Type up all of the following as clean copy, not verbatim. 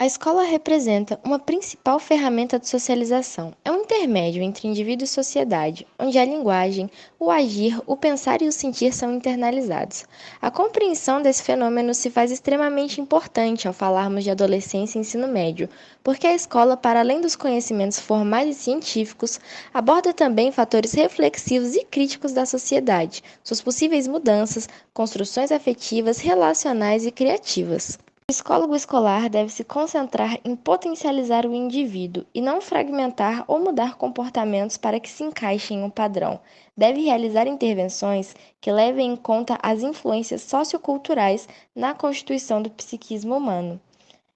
A escola representa uma principal ferramenta de socialização. É um intermédio entre indivíduo e sociedade, onde a linguagem, o agir, o pensar e o sentir são internalizados. A compreensão desse fenômeno se faz extremamente importante ao falarmos de adolescência e ensino médio, porque a escola, para além dos conhecimentos formais e científicos, aborda também fatores reflexivos e críticos da sociedade, suas possíveis mudanças, construções afetivas, relacionais e criativas. O psicólogo escolar deve se concentrar em potencializar o indivíduo e não fragmentar ou mudar comportamentos para que se encaixe em um padrão. Deve realizar intervenções que levem em conta as influências socioculturais na constituição do psiquismo humano.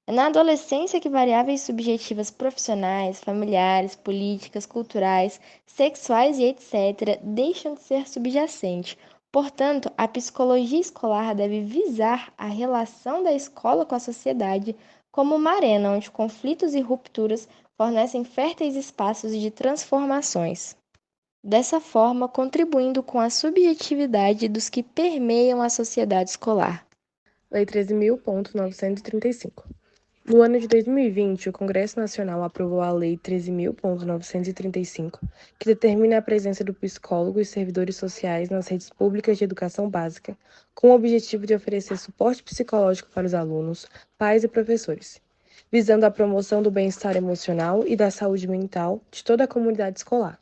É na adolescência que variáveis subjetivas profissionais, familiares, políticas, culturais, sexuais e etc. deixam de ser subjacente. Portanto, a psicologia escolar deve visar a relação da escola com a sociedade como uma arena onde conflitos e rupturas fornecem férteis espaços de transformações. Dessa forma, contribuindo com a subjetividade dos que permeiam a sociedade escolar. Lei 13.935. No ano de 2020, o Congresso Nacional aprovou a Lei 13.935, que determina a presença do psicólogo e servidores sociais nas redes públicas de educação básica, com o objetivo de oferecer suporte psicológico para os alunos, pais e professores, visando a promoção do bem-estar emocional e da saúde mental de toda a comunidade escolar.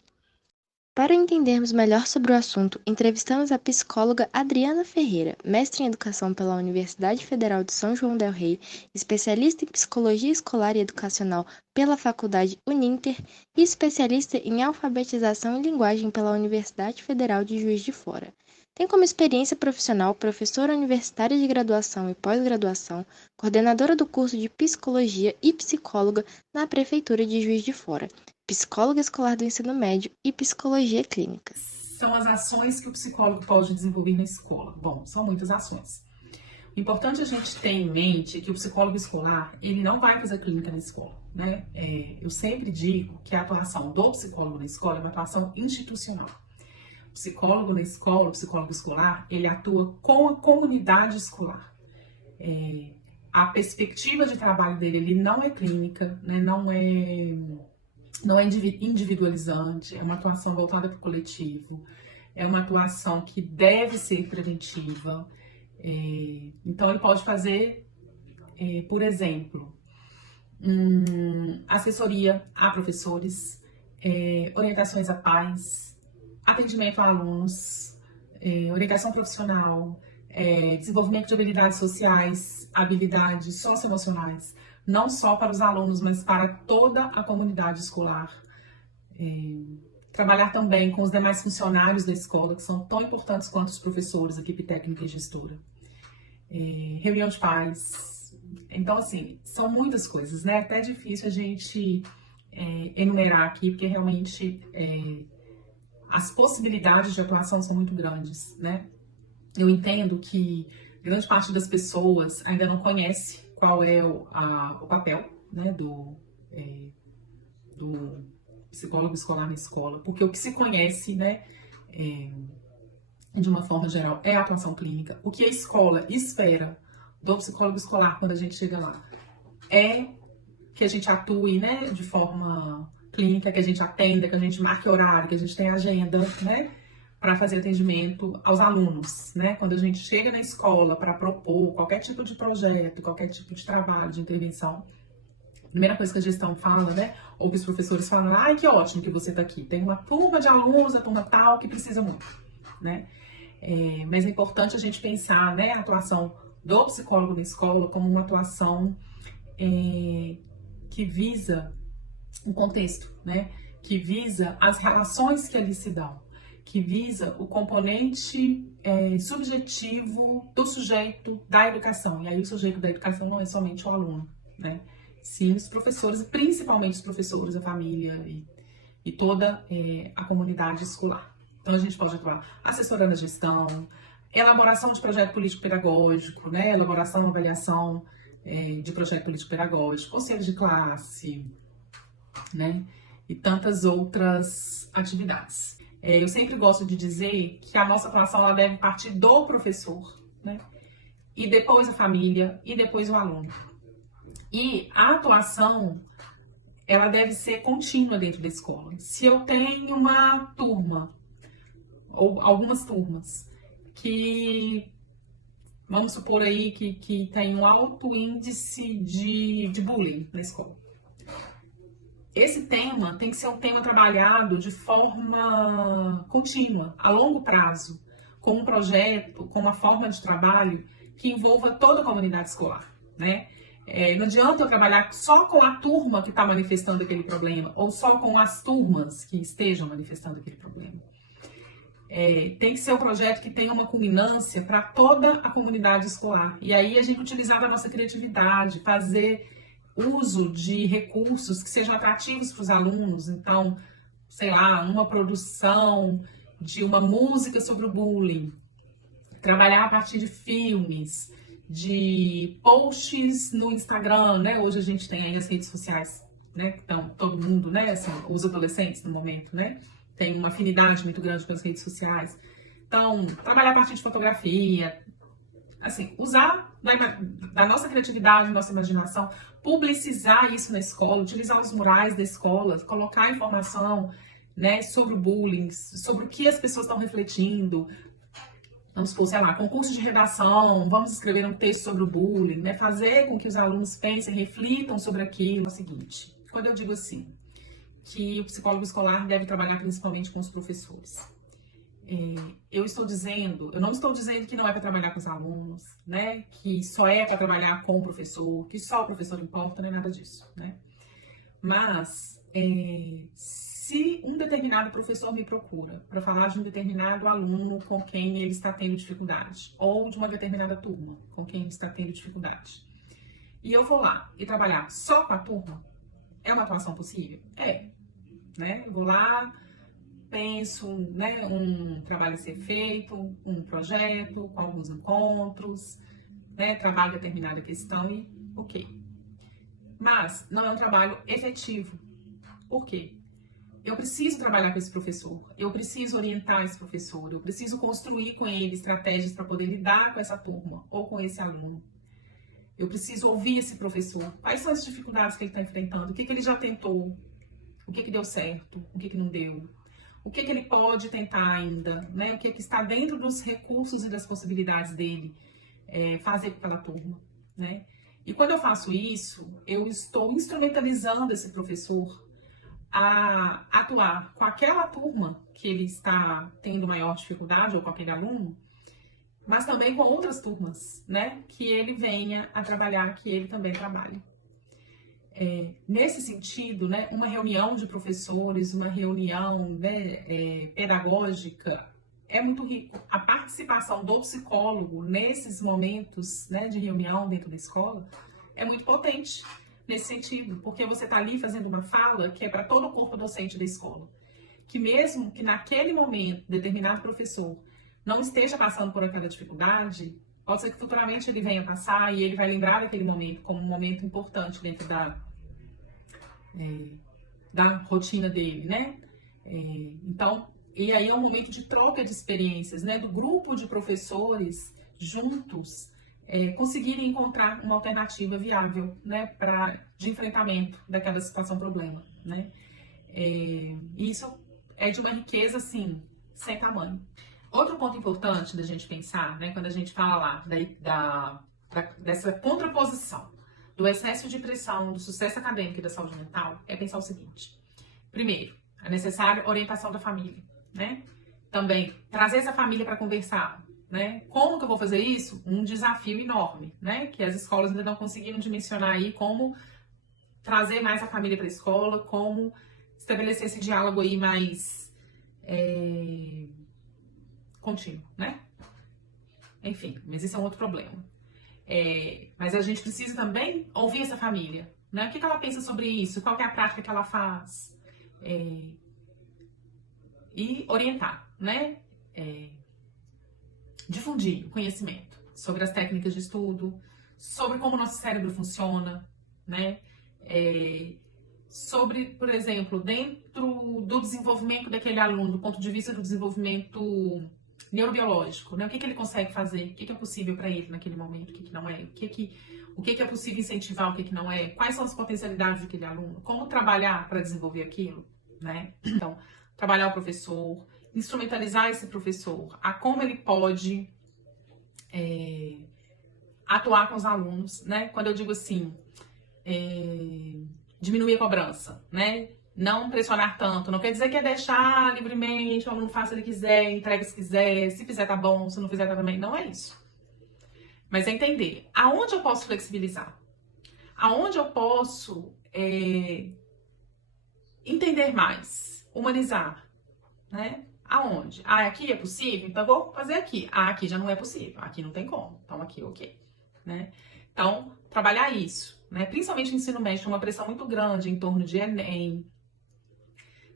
Para entendermos melhor sobre o assunto, entrevistamos a psicóloga Adriana Ferreira, mestre em educação pela Universidade Federal de São João del-Rei, especialista em psicologia escolar e educacional pela Faculdade Uninter e especialista em alfabetização e linguagem pela Universidade Federal de Juiz de Fora. Tem como experiência profissional professora universitária de graduação e pós-graduação, coordenadora do curso de psicologia e psicóloga na Prefeitura de Juiz de Fora, psicóloga escolar do ensino médio e psicologia clínica. São as ações que o psicólogo pode desenvolver na escola. Bom, são muitas ações. O importante a gente ter em mente é que o psicólogo escolar, ele não vai fazer clínica na escola, né? Eu sempre digo que a atuação do psicólogo na escola é uma atuação institucional. O psicólogo na escola, o psicólogo escolar, ele atua com a comunidade escolar. A perspectiva de trabalho dele, ele não é clínica, né? Não é individualizante, é uma atuação voltada para o coletivo, é uma atuação que deve ser preventiva. Então, ele pode fazer, por exemplo, assessoria a professores, orientações a pais, atendimento a alunos, orientação profissional, desenvolvimento de habilidades sociais, habilidades socioemocionais, não só para os alunos, mas para toda a comunidade escolar. Trabalhar também com os demais funcionários da escola, que são tão importantes quanto os professores, equipe técnica e gestora. Reunião de pais. Então, assim, são muitas coisas, né? Até difícil a gente enumerar aqui, porque realmente as possibilidades de atuação são muito grandes, né? Eu entendo que grande parte das pessoas ainda não conhece qual é o papel, né, do psicólogo escolar na escola, porque o que se conhece, né, de uma forma geral, é a atuação clínica. O que a escola espera do psicólogo escolar quando a gente chega lá é que a gente atue, né, de forma clínica, que a gente atenda, que a gente marque horário, que a gente tenha agenda, né, para fazer atendimento aos alunos, né? Quando a gente chega na escola para propor qualquer tipo de projeto, qualquer tipo de trabalho, de intervenção, a primeira coisa que a gestão fala, né? Ou que os professores falam, ai, que ótimo que você está aqui. Tem uma turma de alunos, a turma tal, que precisa muito, né? Mas é importante a gente pensar, né, a atuação do psicólogo na escola como uma atuação que visa o contexto, né? Que visa as relações que ali se dão, que visa o componente subjetivo do sujeito da educação. E aí o sujeito da educação não é somente o aluno, né? Sim, os professores, principalmente os professores, a família e toda a comunidade escolar. Então a gente pode atuar assessorando a gestão, elaboração de projeto político-pedagógico, né? Elaboração e avaliação de projeto político-pedagógico, conselho de classe, né? E tantas outras atividades. Eu sempre gosto de dizer que a nossa atuação ela deve partir do professor, né? E depois a família, e depois o aluno. E a atuação, ela deve ser contínua dentro da escola. Se eu tenho uma turma, ou algumas turmas, que vamos supor aí que tem um alto índice de bullying na escola. Esse tema tem que ser um tema trabalhado de forma contínua, a longo prazo, com um projeto, com uma forma de trabalho que envolva toda a comunidade escolar, né? Não adianta eu trabalhar só com a turma que está manifestando aquele problema, ou só com as turmas que estejam manifestando aquele problema. Tem que ser um projeto que tenha uma culminância para toda a comunidade escolar. E aí a gente utilizar a nossa criatividade, fazer uso de recursos que sejam atrativos para os alunos. Então, sei lá, uma produção de uma música sobre o bullying, trabalhar a partir de filmes, de posts no Instagram, né? Hoje a gente tem aí as redes sociais, né? Então, todo mundo, né? Assim, os adolescentes no momento, né? Tem uma afinidade muito grande com as redes sociais. Então, trabalhar a partir de fotografia, assim, usar da nossa criatividade, nossa imaginação, publicizar isso na escola, utilizar os murais da escola, colocar informação, né, sobre o bullying, sobre o que as pessoas estão refletindo. Vamos supor, sei lá, concurso de redação, vamos escrever um texto sobre o bullying, né, fazer com que os alunos pensem, reflitam sobre aquilo. É o seguinte, quando eu digo assim, que o psicólogo escolar deve trabalhar principalmente com os professores. Eu não estou dizendo que não é para trabalhar com os alunos, né? Que só é para trabalhar com o professor, que só o professor importa, não é nada disso, né? Mas se um determinado professor me procura para falar de um determinado aluno com quem ele está tendo dificuldade, ou de uma determinada turma com quem ele está tendo dificuldade, e eu vou lá e trabalhar só com a turma, é uma atuação possível? Né? Eu vou lá, penso, né, um trabalho a ser feito, um projeto com alguns encontros, né, trabalho determinada questão e ok. Mas não é um trabalho efetivo. Por quê? Eu preciso trabalhar com esse professor, eu preciso orientar esse professor, eu preciso construir com ele estratégias para poder lidar com essa turma ou com esse aluno. Eu preciso ouvir esse professor. Quais são as dificuldades que ele está enfrentando? O que ele já tentou? O que deu certo? O que não deu? O que ele pode tentar ainda, né? O que está dentro dos recursos e das possibilidades dele fazer com aquela turma, né? E quando eu faço isso, eu estou instrumentalizando esse professor a atuar com aquela turma que ele está tendo maior dificuldade, ou com aquele aluno, mas também com outras turmas, né? Que ele venha a trabalhar, que ele também trabalhe. Nesse sentido, né, uma reunião de professores, uma reunião, né, pedagógica, é muito rico. A participação do psicólogo nesses momentos, né, de reunião dentro da escola é muito potente nesse sentido, porque você está ali fazendo uma fala que é para todo o corpo docente da escola. Que mesmo que naquele momento determinado professor não esteja passando por aquela dificuldade, pode ser que futuramente ele venha passar e ele vai lembrar daquele momento como um momento importante dentro da rotina dele, né? Então, e aí é um momento de troca de experiências, né? Do grupo de professores juntos conseguirem encontrar uma alternativa viável, né? De enfrentamento daquela situação problema, né? E isso é de uma riqueza, assim, sem tamanho. Outro ponto importante da gente pensar, né? Quando a gente fala lá dessa contraposição do excesso de pressão, do sucesso acadêmico e da saúde mental, é pensar o seguinte. Primeiro, é necessária orientação da família, né? Também, trazer essa família para conversar, né? Como que eu vou fazer isso? Um desafio enorme, né? Que as escolas ainda não conseguiram dimensionar aí como trazer mais a família para a escola, como estabelecer esse diálogo aí mais contínuo, né? Enfim, mas isso é um outro problema. Mas a gente precisa também ouvir essa família, né? O que ela pensa sobre isso? Qual que é a prática que ela faz? E orientar, né? Difundir o conhecimento sobre as técnicas de estudo, sobre como o nosso cérebro funciona, né? Sobre, por exemplo, dentro do desenvolvimento daquele aluno, do ponto de vista do desenvolvimento neurobiológico, né? O que ele consegue fazer, o que é possível para ele naquele momento, o que não é, o que é possível incentivar, o que não é, quais são as potencialidades daquele aluno, como trabalhar para desenvolver aquilo, né? Então, trabalhar o professor, instrumentalizar esse professor, a como ele pode atuar com os alunos, né? Quando eu digo assim, diminuir a cobrança, né? Não pressionar tanto, não quer dizer que é deixar livremente, o aluno faça o que ele quiser, entregue se quiser, se fizer tá bom, se não fizer tá também, não é isso. Mas é entender aonde eu posso flexibilizar, aonde eu posso entender mais, humanizar, né? Aonde? Ah, aqui é possível? Então eu vou fazer aqui. Ah, aqui já não é possível, aqui não tem como, então aqui ok, né? Então, trabalhar isso, né? Principalmente no ensino médio, uma pressão muito grande em torno de Enem,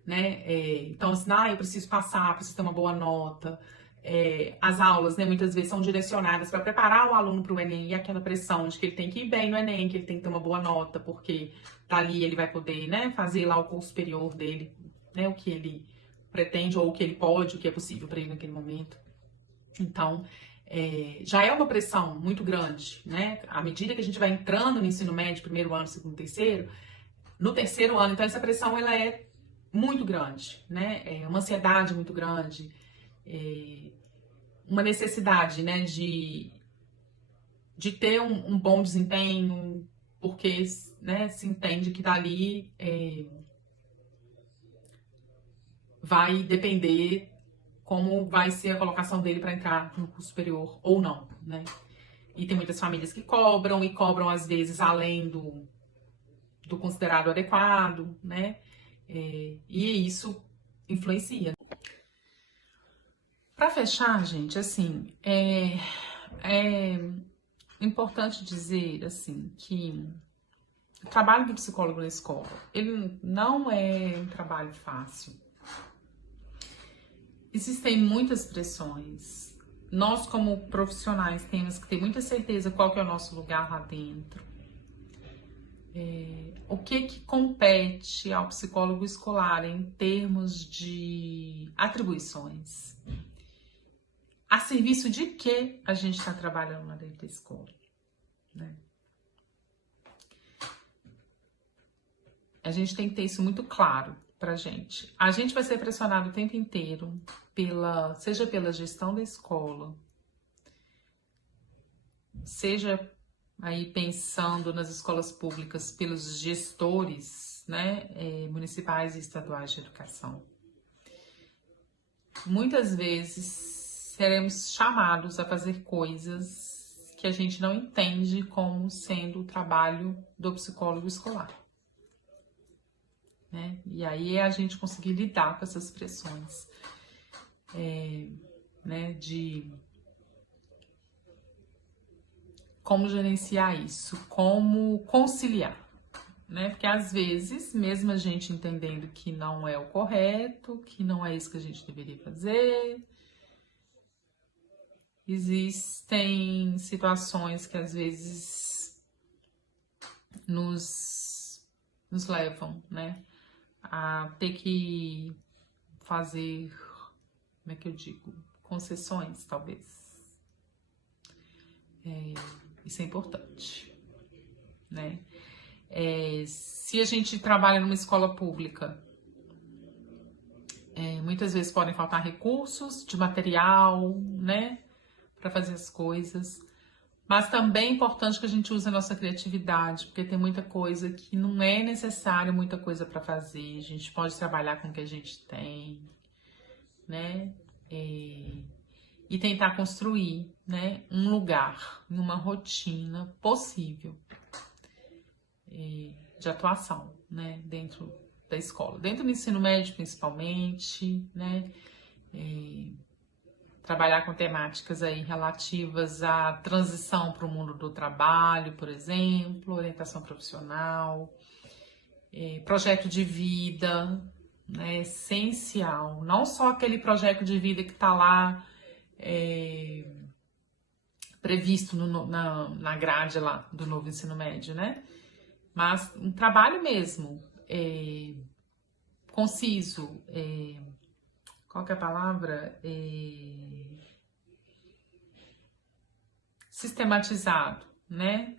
né? Então, assim, eu preciso passar, preciso ter uma boa nota. As aulas, né, muitas vezes são direcionadas para preparar o aluno para o Enem e aquela pressão de que ele tem que ir bem no Enem, que ele tem que ter uma boa nota, porque dali ele vai poder, né, fazer lá o curso superior dele, né, o que ele pretende ou o que ele pode, o que é possível para ele naquele momento. Então, já é uma pressão muito grande, né? À medida que a gente vai entrando no ensino médio, primeiro ano, segundo, terceiro, no terceiro ano, então essa pressão ela é muito grande, né? É uma ansiedade muito grande, uma necessidade, né, de ter um bom desempenho, porque, né, se entende que dali vai depender como vai ser a colocação dele para entrar no curso superior ou não, né? E tem muitas famílias que cobram, e cobram às vezes além do considerado adequado, né? E isso influencia. Para fechar, gente, assim, é importante dizer, assim, que o trabalho do psicólogo na escola, ele não é um trabalho fácil. Existem muitas pressões. Nós, como profissionais, temos que ter muita certeza qual que é o nosso lugar lá dentro. O que compete ao psicólogo escolar em termos de atribuições? A serviço de que a gente está trabalhando lá dentro da escola, né? A gente tem que ter isso muito claro pra gente. A gente vai ser pressionado o tempo inteiro, seja pela gestão da escola, seja aí pensando nas escolas públicas pelos gestores, né, municipais e estaduais de educação. Muitas vezes seremos chamados a fazer coisas que a gente não entende como sendo o trabalho do psicólogo escolar, né? E aí é a gente conseguir lidar com essas pressões, né, de como gerenciar isso, como conciliar, né? Porque às vezes, mesmo a gente entendendo que não é o correto, que não é isso que a gente deveria fazer, existem situações que às vezes nos levam, né, a ter que fazer, como é que eu digo, concessões, talvez. Isso é importante, né? Se a gente trabalha numa escola pública, muitas vezes podem faltar recursos de material, né, para fazer as coisas, mas também é importante que a gente use a nossa criatividade, porque tem muita coisa que não é necessário muita coisa para fazer, a gente pode trabalhar com o que a gente tem, né, e tentar construir, né, um lugar, uma rotina possível de atuação, né, dentro da escola, dentro do ensino médio principalmente, né, trabalhar com temáticas aí relativas à transição para o mundo do trabalho, por exemplo, orientação profissional, projeto de vida, né, essencial, não só aquele projeto de vida que está lá previsto na grade lá do novo ensino médio, né? Mas um trabalho mesmo, conciso, qual que é a palavra? sistematizado, né?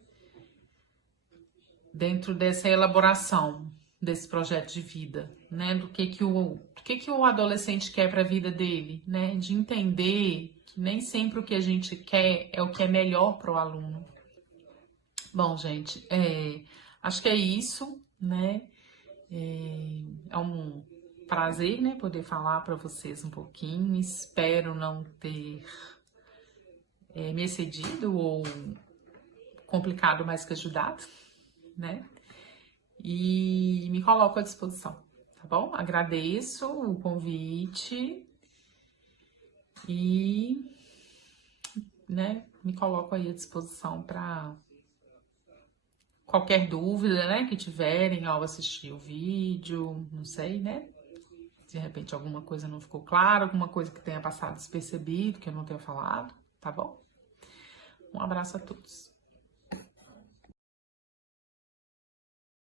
Dentro dessa elaboração desse projeto de vida, né? Do que o adolescente quer para a vida dele, né? De entender que nem sempre o que a gente quer é o que é melhor para o aluno. Bom, gente, acho que é isso, né? É um prazer, né, poder falar para vocês um pouquinho. Espero não ter me excedido ou complicado mais que ajudado, né? E me coloco à disposição, tá bom? Agradeço o convite e, né, me coloco aí à disposição para qualquer dúvida, né, que tiverem ao assistir o vídeo, não sei, né? De repente alguma coisa não ficou clara, alguma coisa que tenha passado despercebido, que eu não tenha falado, tá bom? Um abraço a todos.